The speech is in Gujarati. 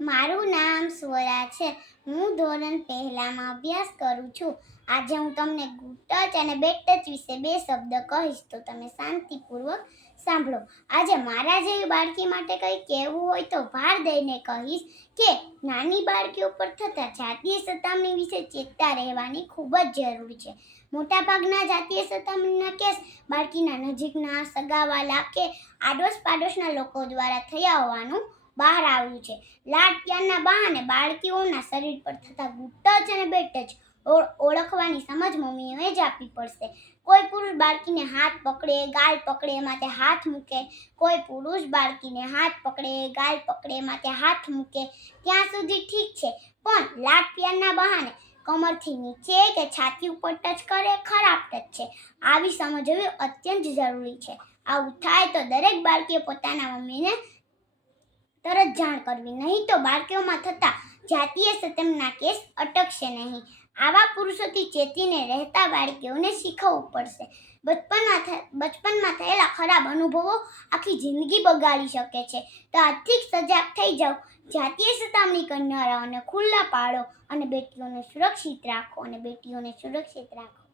મારું નામ સ્વરા છે. હું ધોરણ પહેલામાં અભ્યાસ કરું છું. આજે હું તમને ગુડ ટચ અને બેડ ટચ વિશે બે શબ્દ કહીશ તો તમે શાંતિપૂર્વક સાંભળો. આજે મારા જેવી બાળકી માટે કંઈ કહેવું હોય તો ભાર દઈને કહીશ કે નાની બાળકીઓ પર થતા જાતીય સતામણી વિશે ચેતતા રહેવાની ખૂબ જ જરૂરી છે. મોટાભાગના જાતીય સતામણીના કેસ બાળકીના નજીકના સગાવાલા કે આડોશ પાડોશના લોકો દ્વારા થયા હોવાનું બહાર આવ્યું છે. લાડ પ્યારના બહાને બાળકીઓના શરીર પર થતા ગુડ ટચ અને બેડ ટચ ઓળખવાની સમજ મમ્મીઓએ જ આપવી પડશે. કોઈ પુરુષ બાળકીને હાથ પકડે, ગાલ પકડે, માથે હાથ મૂકે. કોઈ પુરુષ બાળકીને હાથ પકડે, ગાલ પકડે, માથે હાથ મૂકે. ત્યાં સુધી ઠીક છે. પણ લાડ પ્યારના બહાને કમરથી નીચે કે છાતી ઉપર ટચ કરે ખરાબ ટચ છે. આવી સમજ હોવી અત્યંત જરૂરી છે. આવું થાય તો દરેક બાળકીએ પોતાના મમ્મીને જાણ કરવી. નહીં તો બાળકીઓમાં થતા જાતીય સતમના કેસ અટકશે નહીં. આવા પુરુષોથી ચેતીને રહેતા બાળકીઓને શીખવવું પડશે. બચપનમાં બચપનમાં થયેલા ખરાબ અનુભવો આખી જિંદગી બગાડી શકે છે. તો આજથી સજાગ થઈ જાઓ જાતીય સતામણી કરનારાઓને ખુલ્લા પાડો અને બેટીઓને સુરક્ષિત રાખો અને બેટીઓને સુરક્ષિત રાખો.